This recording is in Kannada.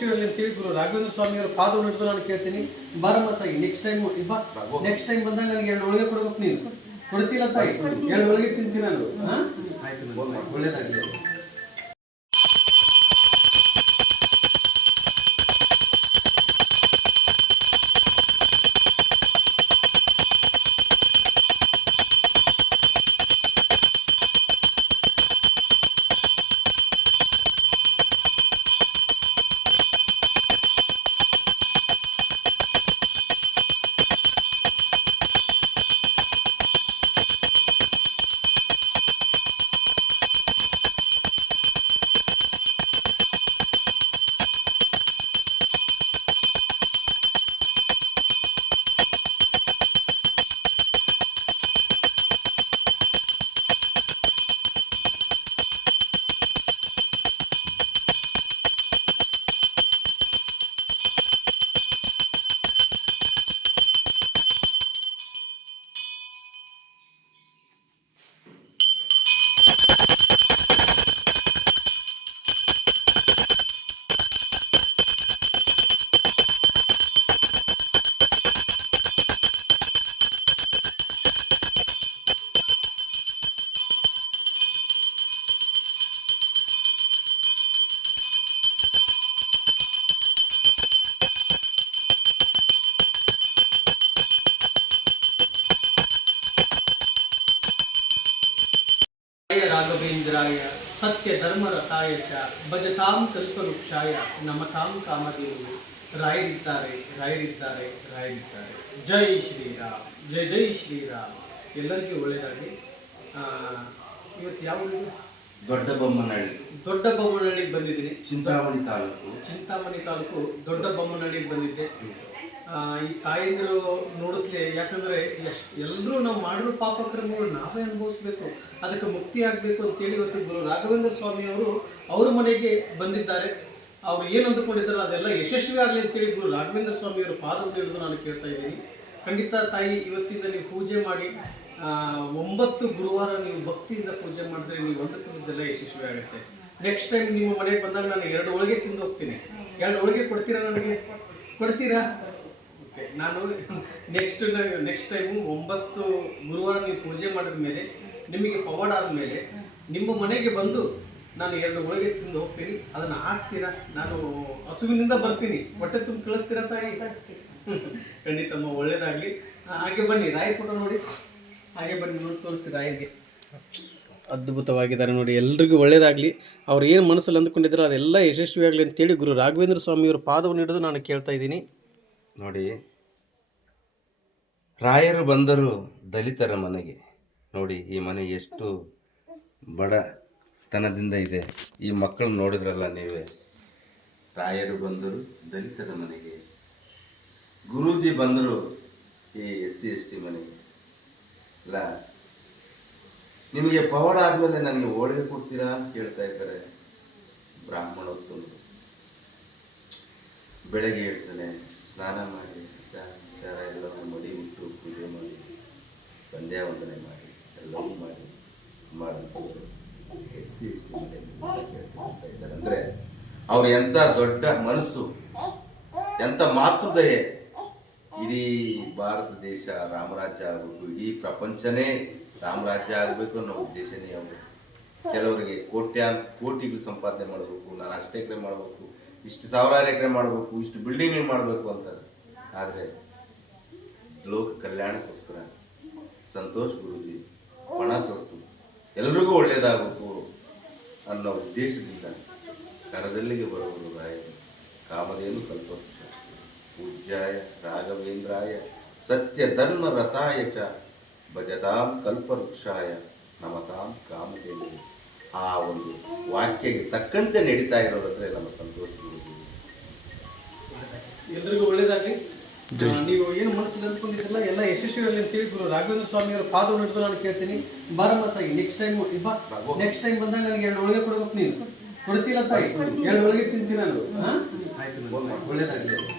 ಯಶಸ್ವಿಯಾಗಲಿ ಅಂತೇಳಿ ಗುರು ರಾಘವೇಂದ್ರ ಸ್ವಾಮಿಯವರ ಪಾದವನ್ನು ಹಿಡಿದು ನಾನು ಕೇಳ್ತೀನಿ. ಬಾರಮ್ಮ ತಾಯಿ, ನೆಕ್ಸ್ಟ್ ಟೈಮ್ ಬಂದಾಗ ನನಗೆ 2 ಹೋಳಿಗೆ ಕೊಡ್ಬೇಕು. ನೀನು ಕೊಡ್ತೀರ ತಾಯಿ? 2 ಹೋಳಿಗೆ ತಿಂತೀನಿ ನಾನು. ಆಯ್ತು, ಒಳ್ಳೇದಾಗಲಿ. ರಾಘವೇಂದ್ರಾಯ ಸತ್ಯ ಧರ್ಮರಥಾಯ ಚ ಭಜತಾಂ ಕಲ್ಪವೃಕ್ಷಾಯ ನಮತಾಂ ಕಾಮಧೇನು. ರಾಯರಿದ್ದಾರೆ. ಜೈ ಶ್ರೀರಾಮ್, ಜೈ ಶ್ರೀರಾಮ್. ಎಲ್ಲರಿಗೂ ಒಳ್ಳೆಯದಾಗಿ. ಇವತ್ತು ಯಾವ ದೊಡ್ಡ ಬೊಮ್ಮನಹಳ್ಳಿಗೆ ಬಂದಿದ್ದೀನಿ. ಚಿಂತಾಮಣಿ ತಾಲೂಕು ದೊಡ್ಡ ಬೊಮ್ಮನಹಳ್ಳಿಗೆ ಬಂದಿದ್ದೆ. ಈ ತಾಯಂದಿರು ನೋಡುತ್ತಲೇ, ಯಾಕಂದರೆ ಎಲ್ಲರೂ ನಾವು ಮಾಡಿರೋ ಪಾಪಕ್ರಮಗಳು ನಾವೇ ಅನುಭವಿಸ್ಬೇಕು, ಅದಕ್ಕೆ ಮುಕ್ತಿ ಆಗಬೇಕು ಅಂತೇಳಿ ಇವತ್ತು ಗುರು ರಾಘವೇಂದ್ರ ಸ್ವಾಮಿಯವರು ಅವ್ರ ಮನೆಗೆ ಬಂದಿದ್ದಾರೆ. ಅವರು ಏನು ಅಂದುಕೊಂಡಿದ್ದಾರೆ ಅದೆಲ್ಲ ಯಶಸ್ವಿ ಆಗಲಿ ಅಂತೇಳಿ ಗುರು ರಾಘವೇಂದ್ರ ಸ್ವಾಮಿಯವರು ಪಾದವನ್ನು ಹಿಡಿದು ನಾನು ಕೇಳ್ತಾ ಇದ್ದೀನಿ. ಖಂಡಿತ ತಾಯಿ, ಇವತ್ತಿಂದ ನೀವು ಪೂಜೆ ಮಾಡಿ 9 ಗುರುವಾರ ನೀವು ಭಕ್ತಿಯಿಂದ ಪೂಜೆ ಮಾಡಿದ್ರೆ ನೀವು ಅಂದುಕೊಂಡಿದ್ದೆಲ್ಲ ಯಶಸ್ವಿ ಆಗುತ್ತೆ. ನೆಕ್ಸ್ಟ್ ಟೈಮ್ ನಿಮ್ಮ ಮನೆಗೆ ಬಂದಾಗ ನಾನು 2 ಹೋಳಿಗೆ ತಿಂದು ಹೋಗ್ತೀನಿ. 2 ಹೋಳಿಗೆ ಕೊಡ್ತೀರಾ? ನನಗೆ ಕೊಡ್ತೀರಾ? ಓಕೆ, ನಾನು ನೆಕ್ಸ್ಟ್ ಟೈಮು 9 ಗುರುವಾರ ನೀವು ಪೂಜೆ ಮಾಡಿದ ಮೇಲೆ, ನಿಮಗೆ ಪವಾಡ ಆದಮೇಲೆ ನಿಮ್ಮ ಮನೆಗೆ ಬಂದು ನಾನು 2 ಹೋಳಿಗೆ ತಿಂದು ಹೋಗ್ತೀನಿ. ಅದನ್ನು ಹಾಕ್ತೀರಾ? ನಾನು ಹಸುವಿನಿಂದ ಬರ್ತೀನಿ, ಹೊಟ್ಟೆ ತುಂಬ ಕಳಿಸ್ತೀರಾ ತಾಯಿ? ಖಂಡಿತಮ್ಮ, ಒಳ್ಳೇದಾಗಲಿ. ಹಾಗೆ ಬನ್ನಿ, ರಾಯಿ ಫೋಟೋ ನೋಡಿ, ಹಾಗೆ ಬನ್ನಿ, ನೋಡಿ ತೋರಿಸಿ ರಾಯಿಗೆ. ಅದ್ಭುತವಾಗಿದ್ದಾರೆ ನೋಡಿ. ಎಲ್ರಿಗೂ ಒಳ್ಳೇದಾಗಲಿ. ಅವ್ರು ಏನು ಮನಸ್ಸಲ್ಲಿ ಅಂದ್ಕೊಂಡಿದ್ರು ಅದೆಲ್ಲ ಯಶಸ್ವಿಯಾಗಲಿ ಅಂತೇಳಿ ಗುರು ರಾಘವೇಂದ್ರ ಸ್ವಾಮಿಯವರ ಪಾದವನ್ನು ಹಿಡಿದು ನಾನು ಕೇಳ್ತಾ ಇದ್ದೀನಿ. ನೋಡಿ, ರಾಯರು ಬಂದರು ದಲಿತರ ಮನೆಗೆ. ನೋಡಿ, ಈ ಮನೆ ಎಷ್ಟು ಬಡತನದಿಂದ ಇದೆ. ಈ ಮಕ್ಕಳು ನೋಡಿದ್ರಲ್ಲ ನೀವೇ. ರಾಯರು ಬಂದರು ದಲಿತರ ಮನೆಗೆ, ಗುರೂಜಿ ಬಂದರು ಈ SC ST ಮನೆಗೆ. ಇಲ್ಲ, ನಿಮಗೆ ಪವಾಡ ಆದಮೇಲೆ ನನಗೆ ಹೋಳಿಗೆ ಕೊಡ್ತೀರಾ ಅಂತ ಕೇಳ್ತಾ ಇದ್ದಾರೆ. ಬ್ರಾಹ್ಮಣೋತ್ತಮ ಬೆಳಗ್ಗೆ ಹೇಳ್ತಾನೆ, ಸ್ನಾನ ಮಾಡಿ ಚಾರ ಎಲ್ಲವೂ ಮಡಿ ಬಿಟ್ಟು ಪೂಜೆ ಮಾಡಿ ಸಂಧ್ಯಾ ವಂದನೆ ಮಾಡಿ ಎಲ್ಲವೂ ಮಾಡಿದವರು SC ST ಕೇಳ್ತಾ ಇದ್ದಾರೆ. ಅಂದರೆ ಅವ್ರು ಎಂಥ ದೊಡ್ಡ ಮನಸ್ಸು, ಎಂಥ ಮಾತೃದಯೆ. ಇಡೀ ಭಾರತ ದೇಶ ರಾಮರಾಜ್ಯ ಆಗಬೇಕು, ಇಡೀ ಪ್ರಪಂಚನೇ ರಾಮರಾಜ್ಯ ಆಗಬೇಕು ಅನ್ನೋ ಉದ್ದೇಶನೇ ಅವರು. ಕೆಲವರಿಗೆ ಕೋಟಿಗಳು ಸಂಪಾದನೆ ಮಾಡಬೇಕು, ನಾನು ಅಷ್ಟು ಎಕರೆ ಮಾಡಬೇಕು, ಇಷ್ಟು 1000 ಎಕರೆ ಮಾಡಬೇಕು, ಇಷ್ಟು ಬಿಲ್ಡಿಂಗ್ ಮಾಡಬೇಕು ಅಂತಾರೆ. ಆದರೆ ಲೋಕ ಕಲ್ಯಾಣಕ್ಕೋಸ್ಕರ ಸಂತೋಷ್ ಗುರೂಜಿ ಪಣ ತೊಟ್ಟು ಎಲ್ರಿಗೂ ಒಳ್ಳೆಯದಾಗಬೇಕು ಅನ್ನೋ ಉದ್ದೇಶದಿಂದ ಕರದಲ್ಲಿಗೆ ಬರುವುದು ರಾಯರು. ಕಾಮಧೇನು ಕಲ್ಪವೃಕ್ಷ ಪೂಜ್ಯಾಯ ರಾಘವೇಂದ್ರಾಯ ಸತ್ಯ ಧರ್ಮ ರಥಾಯ ಚ ಭಜತಾಂ ಕಲ್ಪವೃಕ್ಷಾಯ ನಮತಾಂ ಕಾಮಧೇನು. ಆ ಒಂದು ವಾಕ್ಯಕ್ಕೆ ತಕ್ಕಂತೆ ನಡೀತಾ ಇರೋದಂದ್ರೆ ನಮ್ಮ ಸಂತೋಷ. ಎಲ್ರಿಗೂ ಒಳ್ಳೇದಾಗಲಿ. ನೀವು ಏನು ಮನಸ್ಸಿಗೆ ಅಂದ್ಕೊಂಡಿದ್ದಲ್ಲ ಎಲ್ಲ ಯಶಸ್ವಿಯಾಗಲಿ ಅಂತೇಳಿ ಗುರು ರಾಘವೇಂದ್ರ ಸ್ವಾಮಿಯವರ ಪಾದವನ್ನು ಹಿಡಿದು ನಾನು ಕೇಳ್ತೀನಿ. ಬಾರಮ್ಮ ತಾಯಿ, ನೆಕ್ಸ್ಟ್ ಟೈಮ್ ಬಂದಾಗ ನನಗೆ 2 ಹೋಳಿಗೆ ಕೊಡ್ಬೇಕು. ನೀನು ಕೊಡ್ತೀರ ತಾಯಿ? 2 ಹೋಳಿಗೆ ತಿಂತೀನಿ ನಾನು. ಆಯ್ತು, ಒಳ್ಳೇದಾಗಲಿ.